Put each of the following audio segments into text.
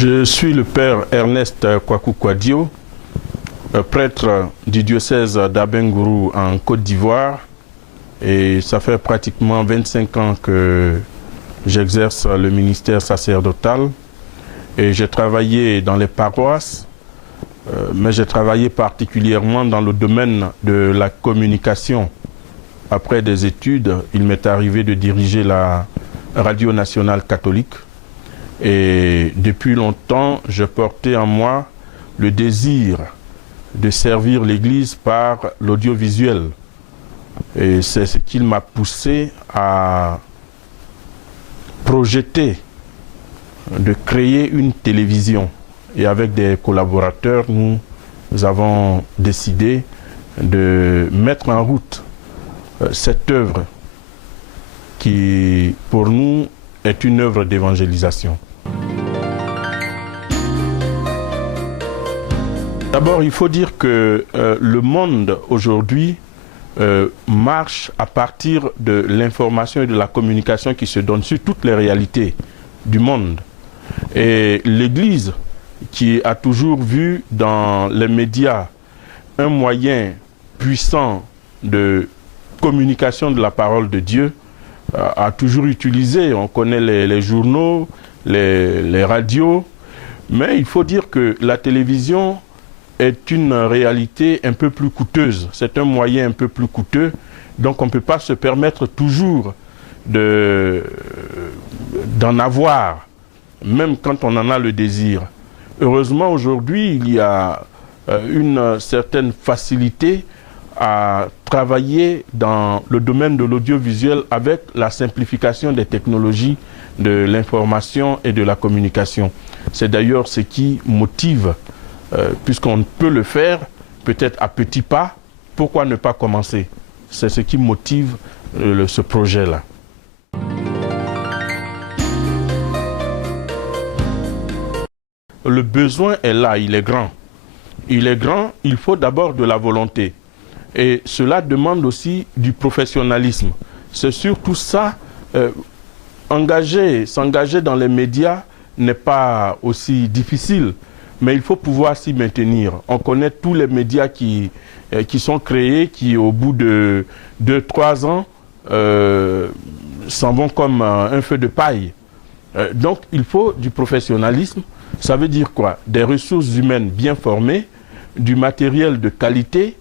Je suis le père Ernest Kwaku Kwadio, prêtre du diocèse d'Abengourou en Côte d'Ivoire, et ça fait pratiquement 25 ans que j'exerce le ministère sacerdotal et j'ai travaillé dans les paroisses, mais j'ai travaillé particulièrement dans le domaine de la communication. Après des études, il m'est arrivé de diriger la Radio Nationale Catholique. Et depuis longtemps, je portais en moi le désir de servir l'Église par l'audiovisuel. Et c'est ce qui m'a poussé à projeter de créer une télévision. Et avec des collaborateurs, nous avons décidé de mettre en route cette œuvre qui, pour nous, est une œuvre d'évangélisation. D'abord, il faut dire que le monde aujourd'hui marche à partir de l'information et de la communication qui se donnent sur toutes les réalités du monde. Et l'Église, qui a toujours vu dans les médias un moyen puissant de communication de la parole de Dieu, a toujours utilisé, on connaît les journaux, les radios, mais il faut dire que la télévision est une réalité un peu plus coûteuse. C'est un moyen un peu plus coûteux, donc on ne peut pas se permettre toujours d'en avoir, même quand on en a le désir. Heureusement, aujourd'hui, il y a une certaine facilité à travailler dans le domaine de l'audiovisuel avec la simplification des technologies de l'information et de la communication. C'est d'ailleurs ce qui motive, puisqu'on peut le faire, peut-être à petits pas, pourquoi ne pas commencer? C'est ce qui motive ce projet-là. Le besoin est là, il est grand. Il est grand, il faut d'abord de la volonté. Et cela demande aussi du professionnalisme. C'est surtout ça, s'engager dans les médias n'est pas aussi difficile, mais il faut pouvoir s'y maintenir. On connaît tous les médias qui sont créés, qui au bout de 2-3 ans s'en vont comme un feu de paille. Donc il faut du professionnalisme. Ça veut dire quoi? Des ressources humaines bien formées, du matériel de qualité,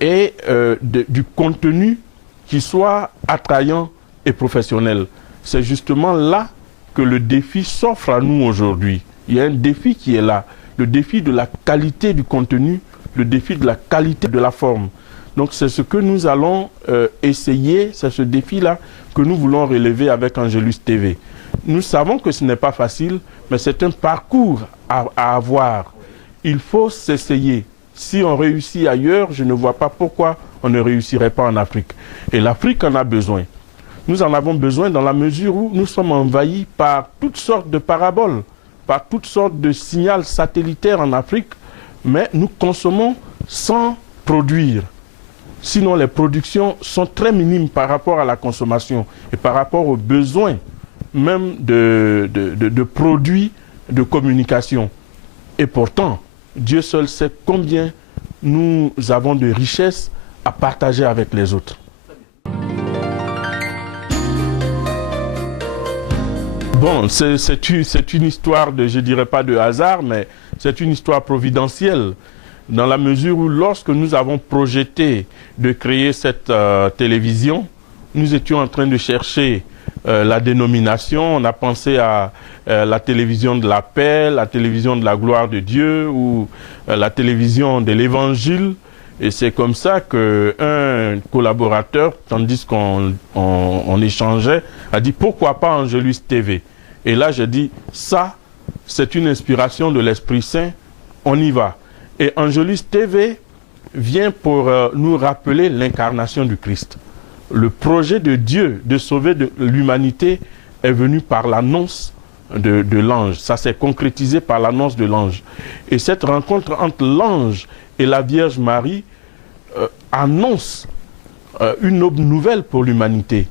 et du contenu qui soit attrayant et professionnel. C'est justement là que le défi s'offre à nous aujourd'hui. Il y a un défi qui est là, le défi de la qualité du contenu, le défi de la qualité de la forme. Donc c'est ce que nous allons essayer, c'est ce défi-là que nous voulons relever avec Angelus TV. Nous savons que ce n'est pas facile, mais c'est un parcours à avoir. Il faut s'essayer. Si on réussit ailleurs, je ne vois pas pourquoi on ne réussirait pas en Afrique. Et l'Afrique en a besoin. Nous en avons besoin dans la mesure où nous sommes envahis par toutes sortes de paraboles, par toutes sortes de signaux satellitaires en Afrique, mais nous consommons sans produire. Sinon, les productions sont très minimes par rapport à la consommation et par rapport aux besoins même de produits de communication. Et pourtant, Dieu seul sait combien nous avons de richesses à partager avec les autres. Bon, c'est une histoire de, je dirais pas de hasard, mais c'est une histoire providentielle. Dans la mesure où lorsque nous avons projeté de créer cette télévision, nous étions en train de chercher la dénomination. On a pensé à la télévision de la paix, la télévision de la gloire de Dieu ou la télévision de l'évangile. Et c'est comme ça qu'un collaborateur, tandis qu'on échangeait, a dit pourquoi pas Angelus TV. Et là j'ai dit ça, c'est une inspiration de l'Esprit Saint, on y va. Et Angelus TV vient pour nous rappeler l'incarnation du Christ. Le projet de Dieu de sauver l'humanité est venu par l'annonce de l'ange. Ça s'est concrétisé par l'annonce de l'ange. Et cette rencontre entre l'ange et la Vierge Marie annonce une aube nouvelle pour l'humanité.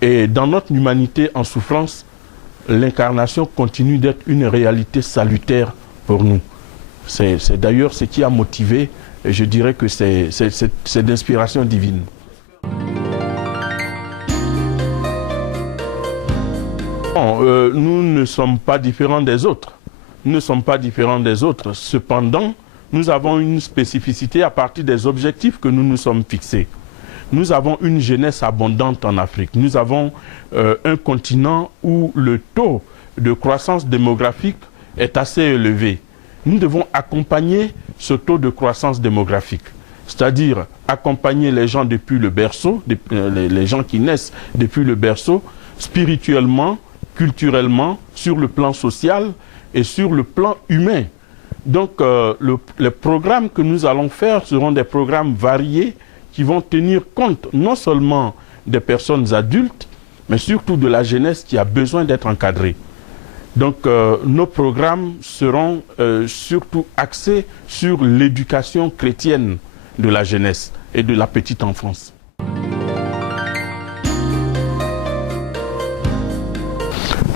Et dans notre humanité en souffrance, l'incarnation continue d'être une réalité salutaire pour nous. C'est d'ailleurs ce qui a motivé, et je dirais que c'est d'inspiration divine. Bon, nous ne sommes pas différents des autres. Nous ne sommes pas différents des autres. Cependant, nous avons une spécificité à partir des objectifs que nous nous sommes fixés. Nous avons une jeunesse abondante en Afrique. Nous avons un continent où le taux de croissance démographique est assez élevé. Nous devons accompagner ce taux de croissance démographique, c'est-à-dire accompagner les gens depuis le berceau, les gens qui naissent depuis le berceau, spirituellement, culturellement, sur le plan social et sur le plan humain. Donc les programmes que nous allons faire seront des programmes variés qui vont tenir compte non seulement des personnes adultes, mais surtout de la jeunesse qui a besoin d'être encadrée. Donc nos programmes seront surtout axés sur l'éducation chrétienne de la jeunesse et de la petite enfance.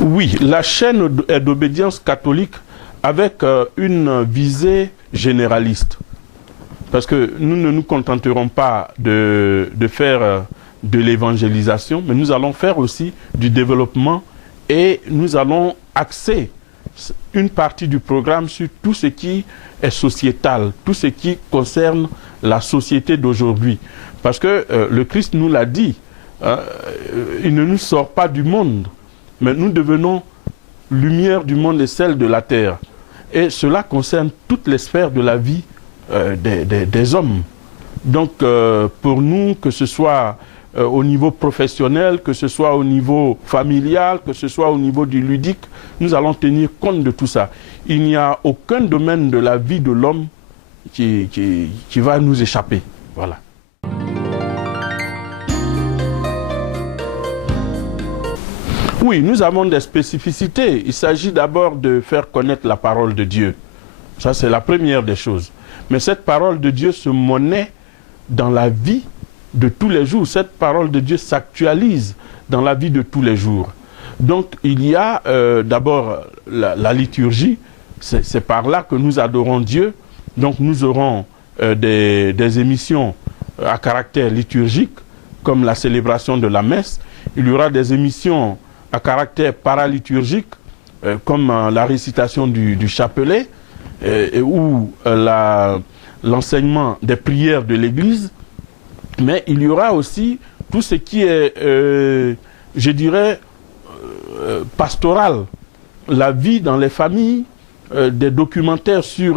Oui, la chaîne est d'obédience catholique avec une visée généraliste. Parce que nous ne nous contenterons pas de faire de l'évangélisation, mais nous allons faire aussi du développement et nous allons axer une partie du programme sur tout ce qui est sociétal, tout ce qui concerne la société d'aujourd'hui. Parce que le Christ nous l'a dit, il ne nous sort pas du monde, mais nous devenons lumière du monde et sel de la terre. Et cela concerne toutes les sphères de la vie des hommes. Donc pour nous, que ce soit au niveau professionnel, que ce soit au niveau familial, que ce soit au niveau du ludique, nous allons tenir compte de tout ça. Il n'y a aucun domaine de la vie de l'homme qui va nous échapper. Voilà. Oui, nous avons des spécificités. Il s'agit d'abord de faire connaître la parole de Dieu. Ça, c'est la première des choses. Mais cette parole de Dieu se monnaie dans la vie de tous les jours. Cette parole de Dieu s'actualise dans la vie de tous les jours. Donc, il y a d'abord la liturgie. C'est par là que nous adorons Dieu. Donc, nous aurons des émissions à caractère liturgique, comme la célébration de la messe. Il y aura des émissions à caractère paraliturgique, comme la récitation du chapelet, ou l'enseignement des prières de l'Église. Mais il y aura aussi tout ce qui est, je dirais, pastoral, la vie dans les familles, des documentaires sur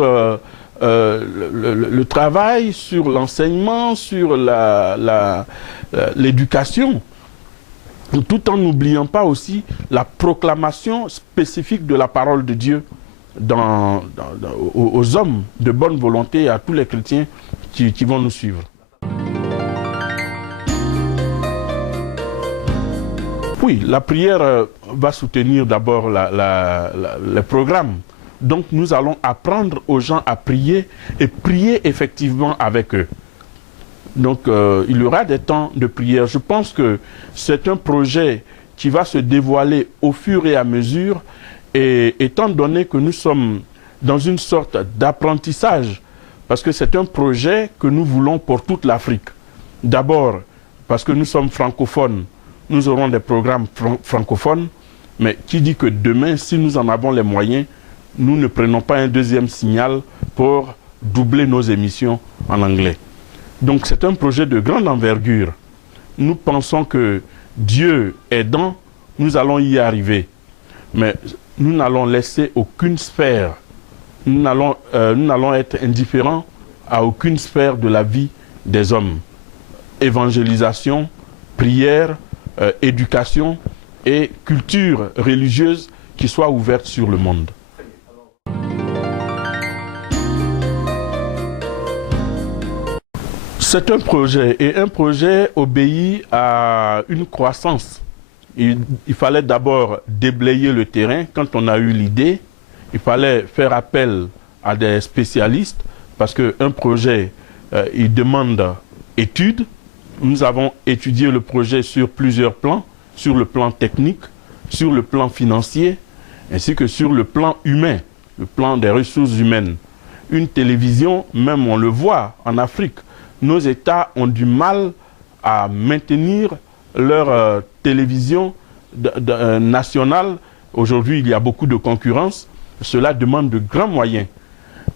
le travail, sur l'enseignement, sur l'éducation, tout en n'oubliant pas aussi la proclamation spécifique de la parole de Dieu aux hommes de bonne volonté et à tous les chrétiens qui vont nous suivre. Oui, la prière va soutenir d'abord les programmes. Donc nous allons apprendre aux gens à prier et prier effectivement avec eux. Donc il y aura des temps de prière. Je pense que c'est un projet qui va se dévoiler au fur et à mesure. Et étant donné que nous sommes dans une sorte d'apprentissage, parce que c'est un projet que nous voulons pour toute l'Afrique. D'abord, parce que nous sommes francophones, nous aurons des programmes francophones, mais qui dit que demain, si nous en avons les moyens, nous ne prenons pas un deuxième signal pour doubler nos émissions en anglais. Donc c'est un projet de grande envergure. Nous pensons que Dieu aidant, nous allons y arriver. Mais nous n'allons laisser aucune sphère, nous n'allons être indifférents à aucune sphère de la vie des hommes. Évangélisation, prière, éducation et culture religieuse qui soit ouverte sur le monde. C'est un projet, et un projet obéit à une croissance. Il fallait d'abord déblayer le terrain. Quand on a eu l'idée, il fallait faire appel à des spécialistes, parce qu'un projet, il demande étude. Nous avons étudié le projet sur plusieurs plans, sur le plan technique, sur le plan financier, ainsi que sur le plan humain, le plan des ressources humaines. Une télévision, même on le voit en Afrique, nos États ont du mal à maintenir leur télévision nationale. Aujourd'hui, il y a beaucoup de concurrence. Cela demande de grands moyens.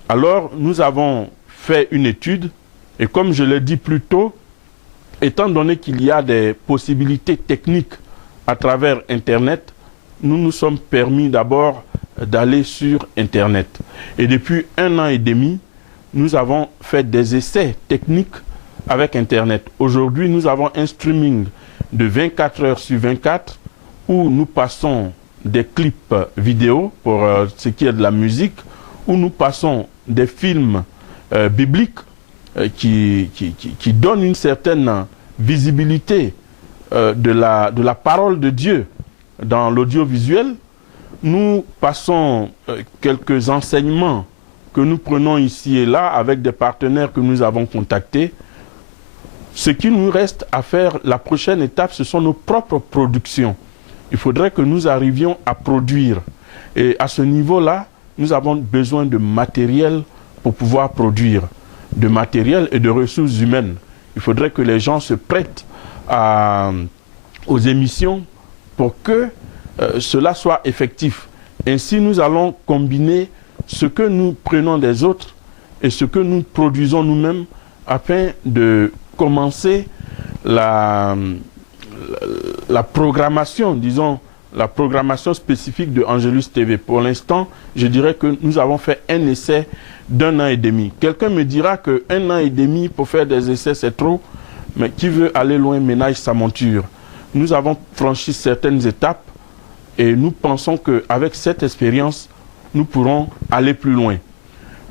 Alors, nous avons fait une étude, et comme je l'ai dit plus tôt, étant donné qu'il y a des possibilités techniques à travers Internet, nous nous sommes permis d'abord d'aller sur Internet. Et depuis 1 an et demi, nous avons fait des essais techniques avec Internet. Aujourd'hui, nous avons un streaming de 24 heures sur 24 où nous passons des clips vidéo pour ce qui est de la musique, où nous passons des films bibliques qui donnent une certaine visibilité de la parole de Dieu dans l'audiovisuel. Nous passons quelques enseignements que nous prenons ici et là avec des partenaires que nous avons contactés. Ce qui nous reste à faire, la prochaine étape, ce sont nos propres productions. Il faudrait que nous arrivions à produire. Et à ce niveau-là, nous avons besoin de matériel pour pouvoir produire. De matériel et de ressources humaines. Il faudrait que les gens se prêtent aux émissions pour que cela soit effectif. Ainsi, nous allons combiner ce que nous prenons des autres et ce que nous produisons nous-mêmes afin de commencer la programmation, disons, la programmation spécifique de Angelus TV. Pour l'instant, je dirais que nous avons fait un essai d'1 an et demi. Quelqu'un me dira que 1 an et demi pour faire des essais, c'est trop, mais qui veut aller loin ménage sa monture. Nous avons franchi certaines étapes et nous pensons qu'avec cette expérience, nous pourrons aller plus loin.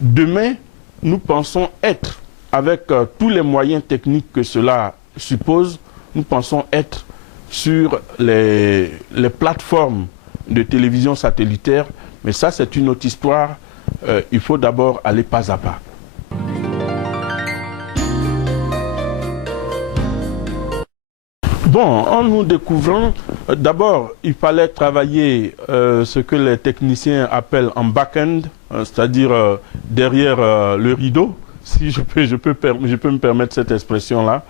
Demain, nous pensons être, avec tous les moyens techniques que cela suppose, nous pensons être sur les plateformes de télévision satellitaire, mais ça c'est une autre histoire, il faut d'abord aller pas à pas. Bon, en nous découvrant, d'abord il fallait travailler ce que les techniciens appellent en back-end, c'est-à-dire derrière le rideau, si je peux me permettre cette expression-là.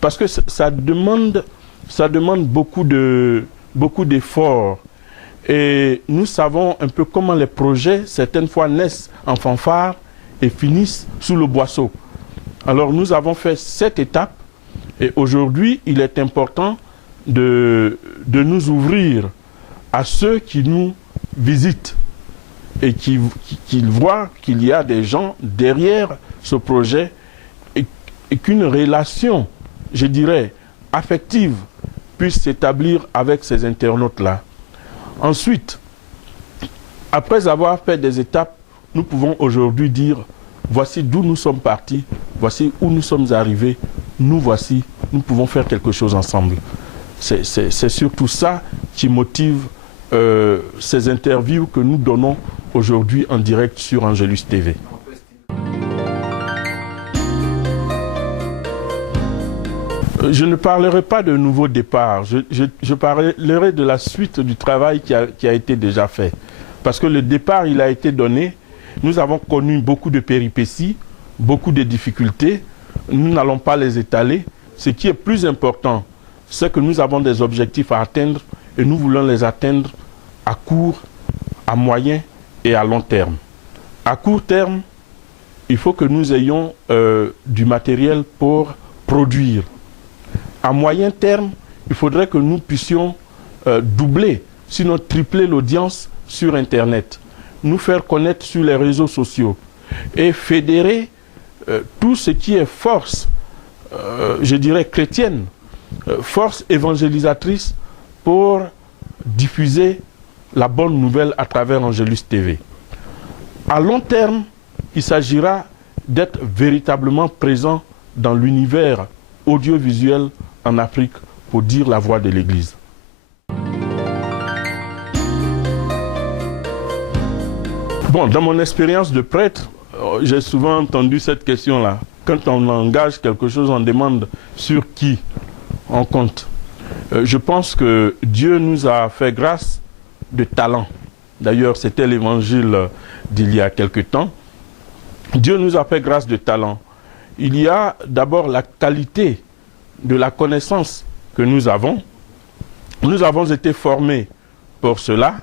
Parce que ça demande beaucoup d'efforts. Et nous savons un peu comment les projets, certaines fois, naissent en fanfare et finissent sous le boisseau. Alors nous avons fait cette étape et aujourd'hui, il est important de nous ouvrir à ceux qui nous visitent et qui voient qu'il y a des gens derrière ce projet et qu'une relation, je dirais, affective puisse s'établir avec ces internautes-là. Ensuite, après avoir fait des étapes, nous pouvons aujourd'hui dire, voici d'où nous sommes partis, voici où nous sommes arrivés, nous voici, nous pouvons faire quelque chose ensemble. C'est surtout ça qui motive ces interviews que nous donnons aujourd'hui en direct sur Angelus TV. Je ne parlerai pas de nouveau départ, je parlerai de la suite du travail qui a été déjà fait. Parce que le départ, il a été donné, nous avons connu beaucoup de péripéties, beaucoup de difficultés, nous n'allons pas les étaler. Ce qui est plus important, c'est que nous avons des objectifs à atteindre et nous voulons les atteindre à court, à moyen et à long terme. À court terme, il faut que nous ayons du matériel pour produire. À moyen terme, il faudrait que nous puissions doubler, sinon tripler l'audience sur Internet, nous faire connaître sur les réseaux sociaux et fédérer tout ce qui est force, je dirais chrétienne, force évangélisatrice pour diffuser la bonne nouvelle à travers Angelus TV. À long terme, il s'agira d'être véritablement présent dans l'univers audiovisuel en Afrique pour dire la voix de l'Église. Bon, dans mon expérience de prêtre, j'ai souvent entendu cette question-là. Quand on engage quelque chose, on demande sur qui on compte. Je pense que Dieu nous a fait grâce de talent. D'ailleurs, c'était l'évangile d'il y a quelque temps. Dieu nous a fait grâce de talent. Il y a d'abord la qualité de la connaissance que nous avons. Nous avons été formés pour cela.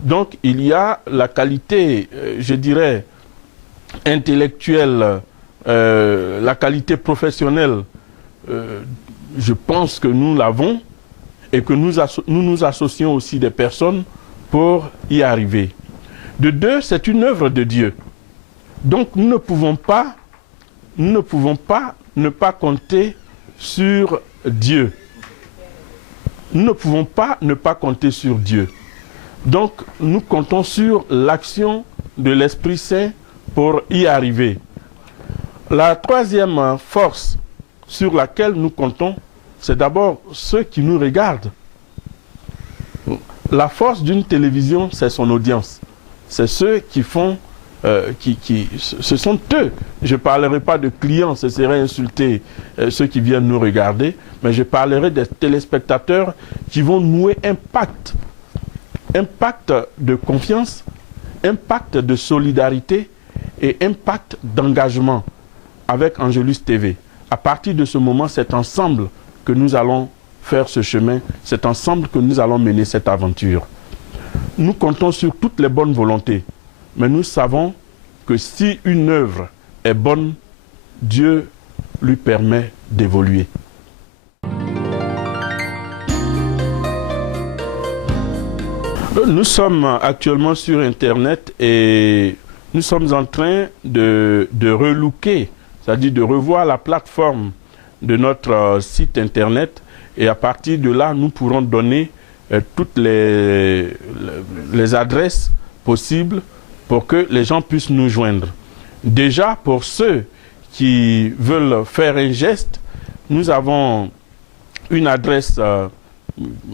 Donc, il y a la qualité, je dirais, intellectuelle, la qualité professionnelle. Je pense que nous l'avons et que nous nous associons aussi des personnes pour y arriver. De deux, c'est une œuvre de Dieu. Donc, nous ne pouvons pas ne pas compter sur Dieu. Nous ne pouvons pas ne pas compter sur Dieu. Donc, nous comptons sur l'action de l'Esprit Saint pour y arriver. La troisième force sur laquelle nous comptons, c'est d'abord ceux qui nous regardent. La force d'une télévision, c'est son audience. C'est ceux qui font... ce sont eux. Je ne parlerai pas de clients, ce serait insulter ceux qui viennent nous regarder, mais je parlerai des téléspectateurs qui vont nouer un pacte. Un pacte de confiance, un pacte de solidarité et un pacte d'engagement avec Angelus TV. À partir de ce moment, c'est ensemble que nous allons faire ce chemin, c'est ensemble que nous allons mener cette aventure. Nous comptons sur toutes les bonnes volontés, mais nous savons que si une œuvre est bonne, Dieu lui permet d'évoluer. Nous sommes actuellement sur Internet et nous sommes en train de relooker, c'est-à-dire de revoir la plateforme de notre site Internet, et à partir de là, nous pourrons donner toutes les adresses possibles pour que les gens puissent nous joindre. Déjà, pour ceux qui veulent faire un geste, nous avons une adresse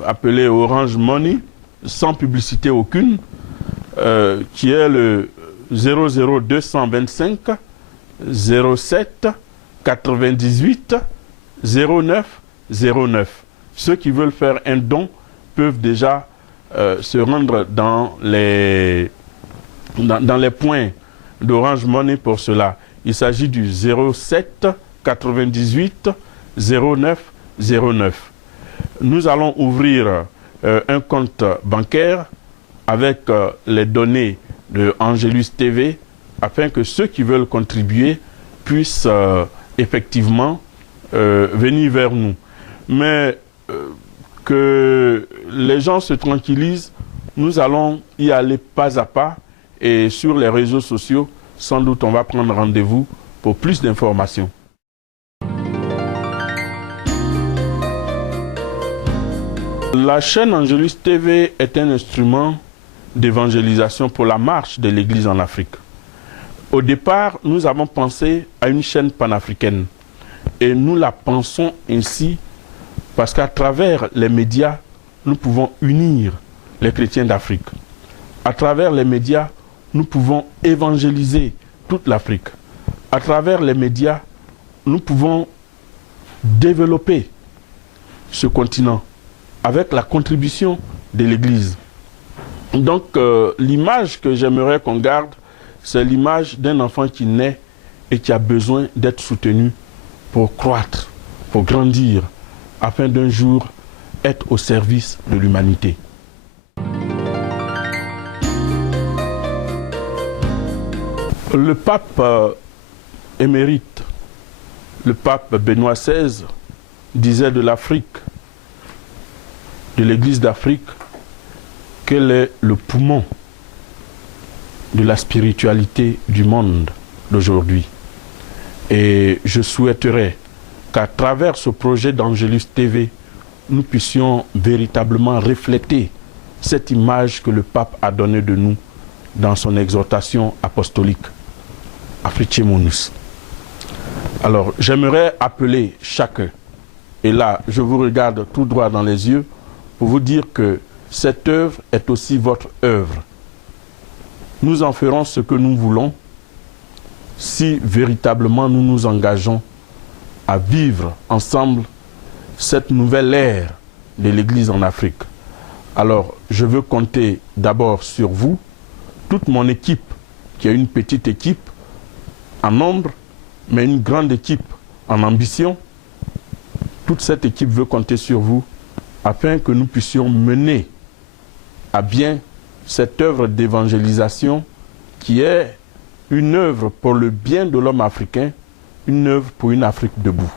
appelée Orange Money, sans publicité aucune, qui est le 00225 07 98 09 09. Ceux qui veulent faire un don peuvent déjà se rendre dans les points d'Orange Money pour cela. Il s'agit du 07 98 09 09. Nous allons ouvrir un compte bancaire avec les données de Angelus TV afin que ceux qui veulent contribuer puissent effectivement venir vers nous. Mais que les gens se tranquillisent, nous allons y aller pas à pas, et sur les réseaux sociaux, sans doute on va prendre rendez-vous pour plus d'informations. La chaîne Angelus TV est un instrument d'évangélisation pour la marche de l'Église en Afrique. Au départ, nous avons pensé à une chaîne panafricaine. Et nous la pensons ainsi parce qu'à travers les médias, nous pouvons unir les chrétiens d'Afrique. À travers les médias, nous pouvons évangéliser toute l'Afrique. À travers les médias, nous pouvons développer ce continent avec la contribution de l'Église. Donc, l'image que j'aimerais qu'on garde, c'est l'image d'un enfant qui naît et qui a besoin d'être soutenu pour croître, pour grandir, afin d'un jour être au service de l'humanité. Le pape émérite, le pape Benoît XVI, disait de l'Afrique, de l'Église d'Afrique, qu'elle est le poumon de la spiritualité du monde d'aujourd'hui. Et je souhaiterais qu'à travers ce projet d'Angelus TV, nous puissions véritablement refléter cette image que le pape a donnée de nous dans son exhortation apostolique, Africae. Alors, j'aimerais appeler chacun, et là, je vous regarde tout droit dans les yeux, pour vous dire que cette œuvre est aussi votre œuvre. Nous en ferons ce que nous voulons si véritablement nous nous engageons à vivre ensemble cette nouvelle ère de l'Église en Afrique. Alors, je veux compter d'abord sur vous, toute mon équipe, qui est une petite équipe en nombre, mais une grande équipe en ambition. Toute cette équipe veut compter sur vous afin que nous puissions mener à bien cette œuvre d'évangélisation qui est une œuvre pour le bien de l'homme africain, une œuvre pour une Afrique debout.